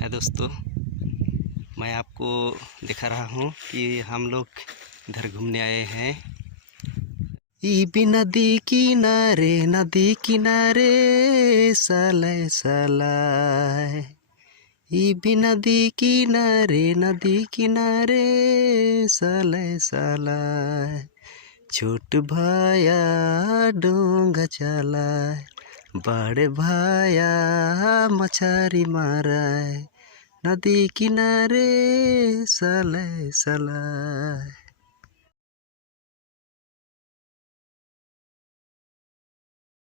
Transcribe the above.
है दोस्तों, मैं आपको दिखा रहा हूँ कि हम लोग इधर घूमने आए हैं। नदी किनारे साले सालाय, नदी किनारे साले सालाय, छोट भाया डोंगा चलाय, बड़े भाया मछारी माराय, नदी किनारे साले सालाय।